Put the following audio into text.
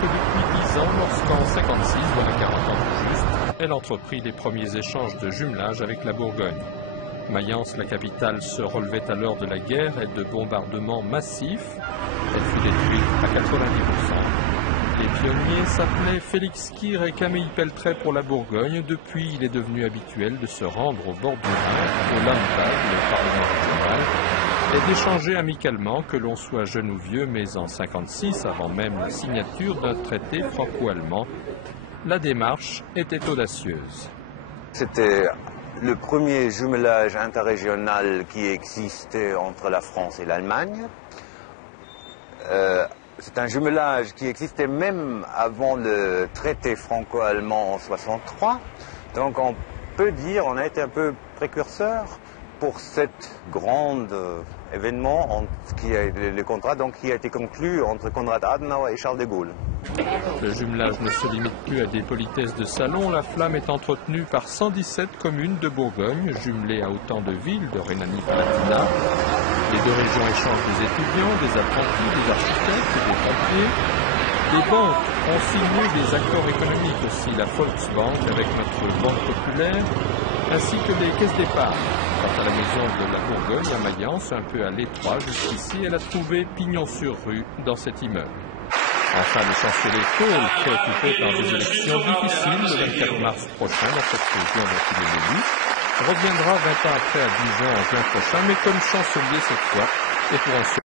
que depuis 10 ans, lorsqu'en 56, voilà 40 ans tout juste, elle entreprit les premiers échanges de jumelage avec la Bourgogne. Mayence, la capitale, se relevait alors de la guerre et de bombardements massifs. Elle fut détruite à 90%. Les pionniers s'appelaient Félix Kir et Camille Pelletret pour la Bourgogne. Depuis, il est devenu habituel de se rendre au bord du Rhin, au Landtag, le Parlement régional, et d'échanger amicalement, que l'on soit jeune ou vieux, mais en 56, avant même la signature d'un traité franco-allemand, la démarche était audacieuse. C'était le premier jumelage interrégional qui existait entre la France et l'Allemagne. C'est un jumelage qui existait même avant le traité franco-allemand en 63. Donc on peut dire qu'on a été un peu précurseur pour cet grand événement, le contrat qui a été conclu entre Konrad Adenauer et Charles de Gaulle. Le jumelage ne se limite plus à des politesses de salon. La flamme est entretenue par 117 communes de Bourgogne, jumelées à autant de villes de Rhénanie-Palatinat. Les deux régions échangent des étudiants, des apprentis, des architectes, des pompiers. Les banques ont signé des accords économiques aussi, la Volksbank avec notre Banque populaire, ainsi que les caisses d'épargne. Quant à la maison de la Bourgogne à Mayence, un peu à l'étroit jusqu'ici, elle a trouvé pignon sur rue dans cet immeuble. Enfin, le chancelier Kohl, préoccupé par des élections difficiles le 24 mars prochain dans cette région dont il est élu, reviendra 20 ans après à Dijon en juin prochain, mais comme chancelier cette fois, et pour un